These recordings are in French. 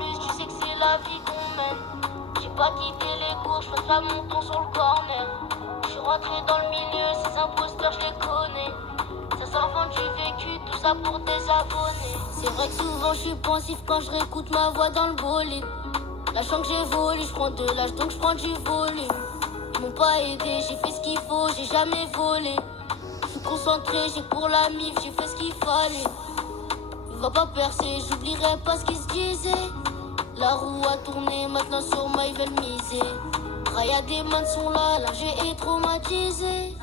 plus, tu sais que c'est la vie qu'on mène. J'ai pas quitté les cours, j'passe pas mon temps sur le corner. J'suis rentré dans le milieu, ces imposteurs je les connais. Ça sort vend du vécu, tout ça pour des abonnés. C'est vrai que souvent je suis pensif quand je réécoute ma voix dans le bolide. Lâchant que j'évolue, j'prends de l'âge donc j'prends du volume. Ils m'ont pas aidé, j'ai fait ce qu'il faut, j'ai jamais volé. J'suis concentré, j'ai pour la mif, j'ai fait ce qu'il fallait. Il va pas percer, j'oublierai pas ce qui se disait. La roue a tourné, maintenant sur moi ils veulent miser. Raya des mains sont là, j'ai est traumatisé.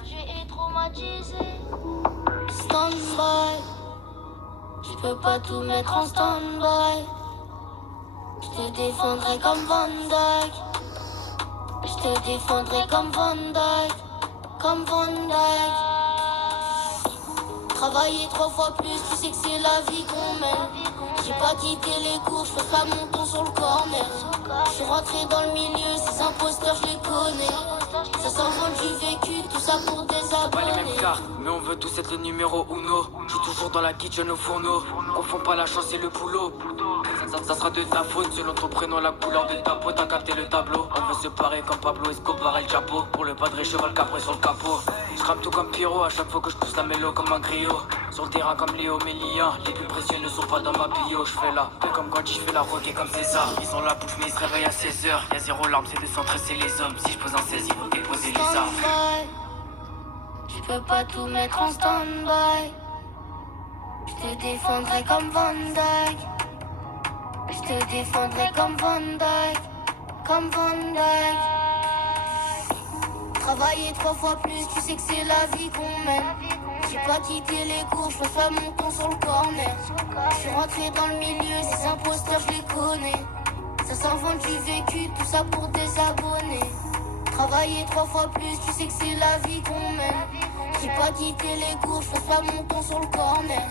Stand-by, j'peux pas tout mettre en stand-by. J'te défendrai comme Van Dyke. J'te défendrai comme Van Dyke. Comme Van Dyke. Travailler 3 fois plus, tu sais que c'est la vie qu'on mène. J'ai pas quitté les cours, j'passe pas mon temps sur le corner. J'suis rentré dans le milieu, ces imposteurs je les connais. Ça sent du vécu, tout ça pour des abonnés. Pas les mêmes cartes, mais on veut tous être le numéro uno. J'suis toujours dans la kitchen au fourneau. Confond pas la chance et le boulot. Ça sera de ta faute selon ton prénom, la couleur de ta peau. T'as capté le tableau. On veut se parer comme Pablo Escobar et le Chapeau. Pour le padré cheval capré sur le capot. J'rame tout comme Pierrot à chaque fois que je pousse la mélo comme un griot. Sur le terrain comme Léo Mélia. Les plus précieux ne sont pas dans ma bio. J'fais la paix comme quand j'fais la roquée comme César. Ils ont la bouche mais ils se réveillent à 16h. Y'a zéro larme, c'est de centrer les hommes. Si je pose un 16, ils vont déposer les armes. J'peux pas tout mettre en stand-by. J'te défendrai comme Van Dyke. J'te défendrai comme Van Dyke. Comme Van Dyke. Travailler 3 fois plus, tu sais que c'est la vie qu'on mène. J'ai pas quitté les cours, j'passe pas mon temps sur le corner. J'suis rentré dans le milieu, ces imposteurs je les connais. Ça s'en vend du vécu, tout ça pour des abonnés. Travailler 3 fois plus, tu sais que c'est la vie qu'on mène. J'ai pas quitté les cours, j'passe pas mon temps sur le corner.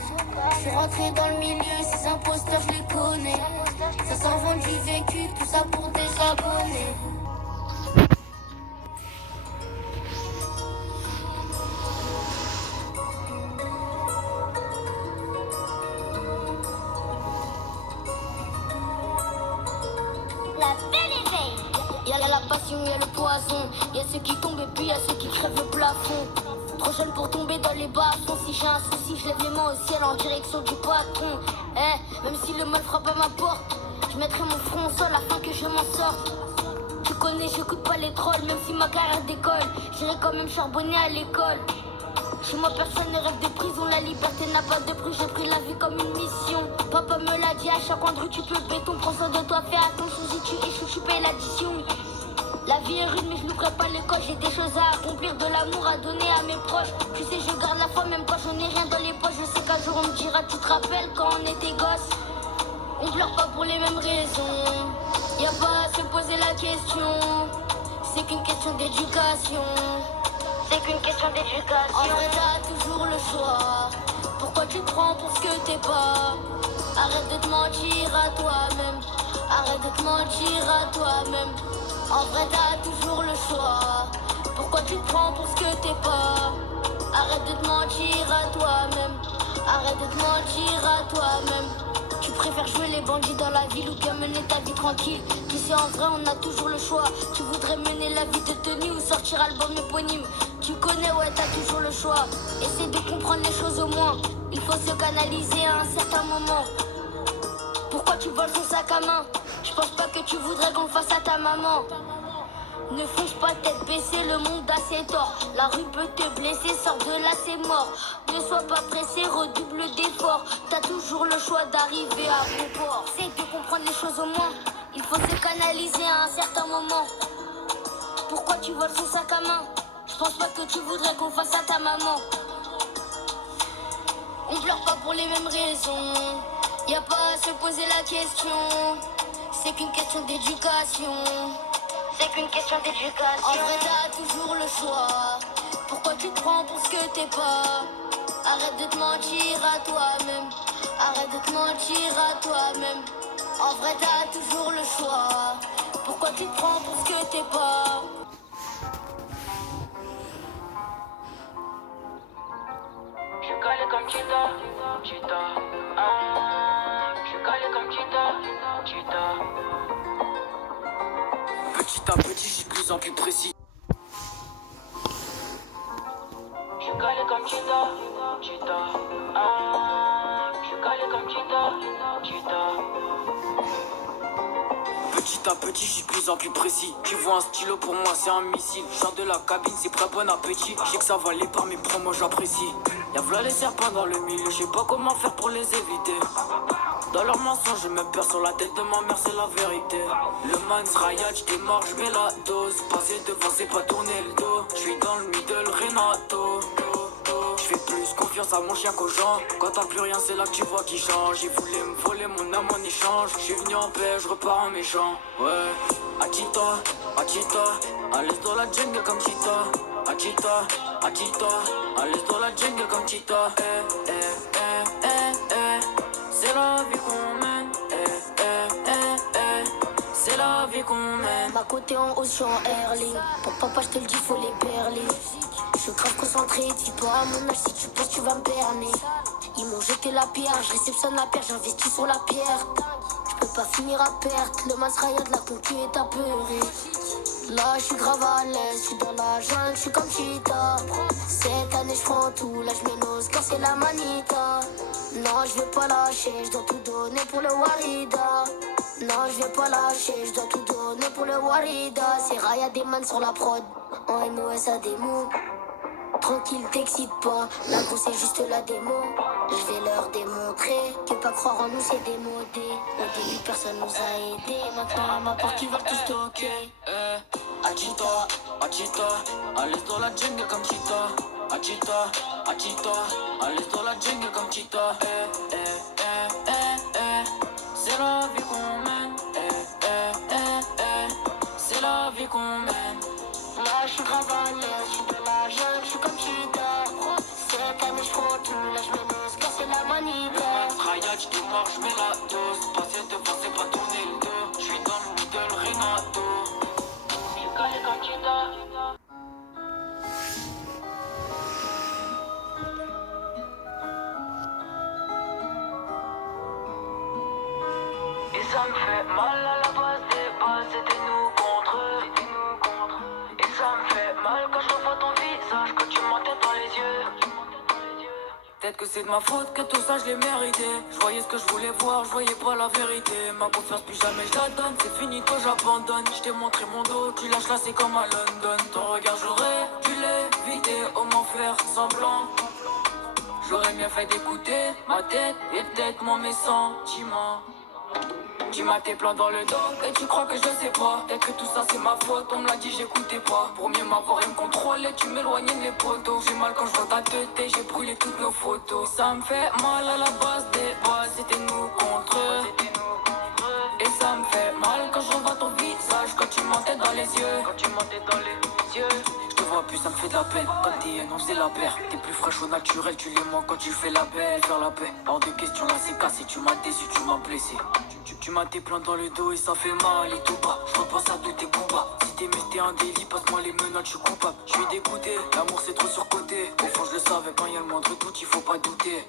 J'suis rentré dans le milieu, ces imposteurs je les connais. Ça s'en vend du vécu, tout ça pour des abonnés. Y'a la passion, y'a le poison. Y'a ceux qui tombent et puis y'a ceux qui crèvent le plafond. Trop jeune pour tomber dans les bas-fonds. Si j'ai un souci, je lève les mains au ciel en direction du patron. Même si le mal frappe à ma porte, je mettrai mon front au sol afin que je m'en sorte. Tu connais, j'écoute pas les trolls, même si ma carrière décolle. J'irai quand même charbonner à l'école. Chez moi personne ne rêve de prison, la liberté n'a pas de prix, j'ai pris la vie comme une mission. Papa me l'a dit, à chaque endroit tu peux béton, prends soin de toi, fais attention si tu échoues, tu payes l'addition. La vie est rude mais je louperai pas l'école, j'ai des choses à accomplir, de l'amour à donner à mes proches. Tu sais je garde la foi même quand j'en ai rien dans les poches, je sais qu'un jour on me dira tu te rappelles quand on était gosse. On pleure pas pour les mêmes raisons, y'a pas à se poser la question, c'est qu'une question d'éducation. C'est qu'une question d'éducation. En vrai t'as toujours le choix. Pourquoi tu te prends pour ce que t'es pas? Arrête de te mentir à toi-même. Arrête de te mentir à toi-même. En vrai t'as toujours le choix. Pourquoi tu te prends pour ce que t'es pas? Arrête de te mentir à toi-même. Arrête de te mentir à toi-même. Tu préfères jouer les bandits dans la ville ou bien mener ta vie tranquille? Tu sais en vrai on a toujours le choix. Tu voudrais mener la vie de tenue ou sortir album éponyme? Tu connais ouais t'as toujours le choix. Essaie de comprendre les choses au moins. Il faut se canaliser à un certain moment. Pourquoi tu voles son sac à main? Je pense pas que tu voudrais qu'on le fasse à ta maman. Ne fonce pas tête baissée, le monde a ses torts. La rue peut te blesser, sors de là c'est mort. Ne sois pas pressé, redouble d'efforts. T'as toujours le choix d'arriver à bon port. Essaye de comprendre les choses au moins. Il faut se canaliser à un certain moment. Pourquoi tu voles son sac à main? Je pense pas que tu voudrais qu'on fasse à ta maman. On pleure pas pour les mêmes raisons. Y'a pas à se poser la question. C'est qu'une question d'éducation. C'est qu'une question d'éducation. En vrai t'as toujours le choix. Pourquoi tu te prends pour ce que t'es pas? Arrête de te mentir à toi-même. Arrête de te mentir à toi-même. En vrai t'as toujours le choix. Pourquoi tu te prends pour ce que t'es pas? Je suis calé comme Cheetah, Cheetah. Je suis calé comme Cheetah, Cheetah. Petit à petit, je suis de plus en plus précis. Je suis calé comme Cheetah, Cheetah. Ah, je suis calé comme Cheetah, Cheetah. Petit à petit, je suis de plus en plus précis. Tu vois un stylo pour moi, c'est un missile. Je sors de la cabine, c'est prêt, bon appétit. Je sais que ça va les par mes promos, j'apprécie. Y'a v'là les serpents dans le milieu, je sais pas comment faire pour les éviter. Dans leurs mensonges, je me perds sur la tête de ma mère, c'est la vérité. Le man Rayad, j'étais mort, j'mets la dose. Passer devant, c'est pas tourner le dos. J'suis dans le middle, Renato. J'fais plus confiance à mon chien qu'aux gens. Quand t'as plus rien, c'est là que tu vois qui change. Ils voulaient me voler mon âme en échange. J'suis venu en paix, j'repars en méchant. Ouais, Achita, à l'aise dans la jungle comme Cheetah. Achita, à l'aise dans la jungle comme Cheetah. C'est la vie qu'on mène, c'est la vie qu'on mène. Ma côté en haut, je suis en Erling. Pour papa, je te le dis, faut les perler. Je suis grave concentré, dis pas à mon âge si tu penses tu vas me berner. Ils m'ont jeté la pierre, je réceptionne la pierre, j'investis sur la pierre. Je peux pas finir à perte, le masraya de la concu est apeuré. Là, je suis grave à l'aise, je suis dans la jungle, je suis comme Cheetah. Cette année, je prends tout, là, je m'énose car c'est la manita. Non, je vais pas lâcher, je dois tout donner pour le Warida. Non, je vais pas lâcher, je dois tout donner pour le Warida. C'est Raya des man sur la prod, en NOS à des mots. Tranquille, t'excite pas, la grosse c'est juste la démo. Je vais leur démontrer que pas croire en nous c'est démodé. Au début personne nous a aidés, maintenant à ma porte ils veulent tout stocker. Achita, à l'aise dans la jungle comme Cheetah. Achita, à l'aise dans la jungle comme Cheetah. C'est la vie qu'on mène, c'est la vie qu'on mène. Là je suis grave à l'aise, je suis dans la jungle, je suis comme Cheetah. Cette année je prends tout, là je m'énose car c'est la manita. Rayad, j'étais mort, j'mets la dose. Passer devant, c'est pas tourner le dos. J'suis dans le middle, Renato. J'suis calé comme Cheetah. Et ça me fait mal à la base des bases, c'était nous contre eux. Et ça me fait mal quand je revois ton visage, quand tu m'entends dans les yeux. Peut-être que c'est de ma faute que tout ça je l'ai mérité. Je voyais ce que je voulais voir, je voyais pas la vérité. Ma confiance plus jamais je la donne, c'est fini toi j'abandonne. Je t'ai montré mon dos, tu lâches là c'est comme à London. Ton regard j'aurais dû l'éviter, au moins faire semblant. J'aurais bien fait d'écouter ma tête et peut-être mes sentiments. Tu m'as tes plans dans le dos et tu crois que je sais pas. Peut-être que tout ça c'est ma faute, on me l'a dit j'écoutais pas. Pour mieux m'avoir et me contrôler, tu m'éloignais de mes potos. J'ai mal quand je vois ta tête et j'ai brûlé toutes nos photos. Ça me fait mal à la base des bases, c'était nous contre eux. Et ça me fait mal quand je revois ton visage, quand tu mentais dans les yeux. Je te vois plus, ça me fait de la peine. Quand t'es non c'est la paire. T'es plus fraîche au naturel, tu l'aimes moins quand tu fais la belle. Faire la paix, hors de question là c'est cassé. Tu m'as déçu, tu m'as blessé. Tu m'as tes plans dans le dos et ça fait mal et tout bas. Je repense à tous tes combats. Si t'es c'était un délit, passe-moi les menottes, je suis coupable. Je suis dégoûté, l'amour c'est trop surcoté. Au fond je le savais, quand y'a le moindre doute, il faut pas douter.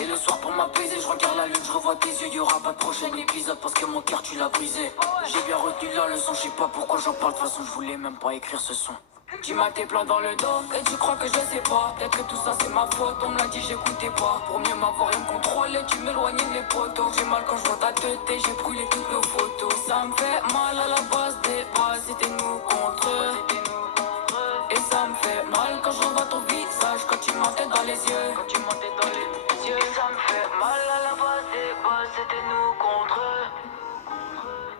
Et le soir pour m'apaiser, je regarde la lune, je revois tes yeux. Y'aura pas de prochain épisode parce que mon cœur tu l'as brisé. J'ai bien retenu la leçon, je sais pas pourquoi j'en parle. De toute façon je voulais même pas écrire ce son. Tu m'as tes plans dans le dos et tu crois que je sais pas. Peut-être que tout ça c'est ma faute, on me l'a dit j'écoutais pas. Pour mieux m'avoir et me contrôler, tu m'éloignais de mes potos. J'ai mal quand je vois ta tête et j'ai brûlé toutes nos photos. Ça me fait mal à la base des bases, c'était nous contre eux. Et ça me fait mal quand je revois ton visage, quand tu mentais dans les yeux. Et ça me fait mal à la base des bases, c'était nous contre eux.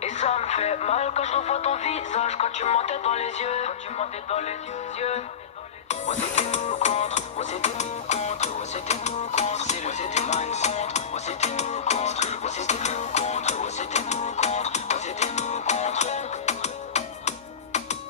Et ça me fait mal quand je revois ton visage, quand tu mentais dans les yeux. Oh c'était nous contre, oh c'était nous contre, oh c'était nous contre.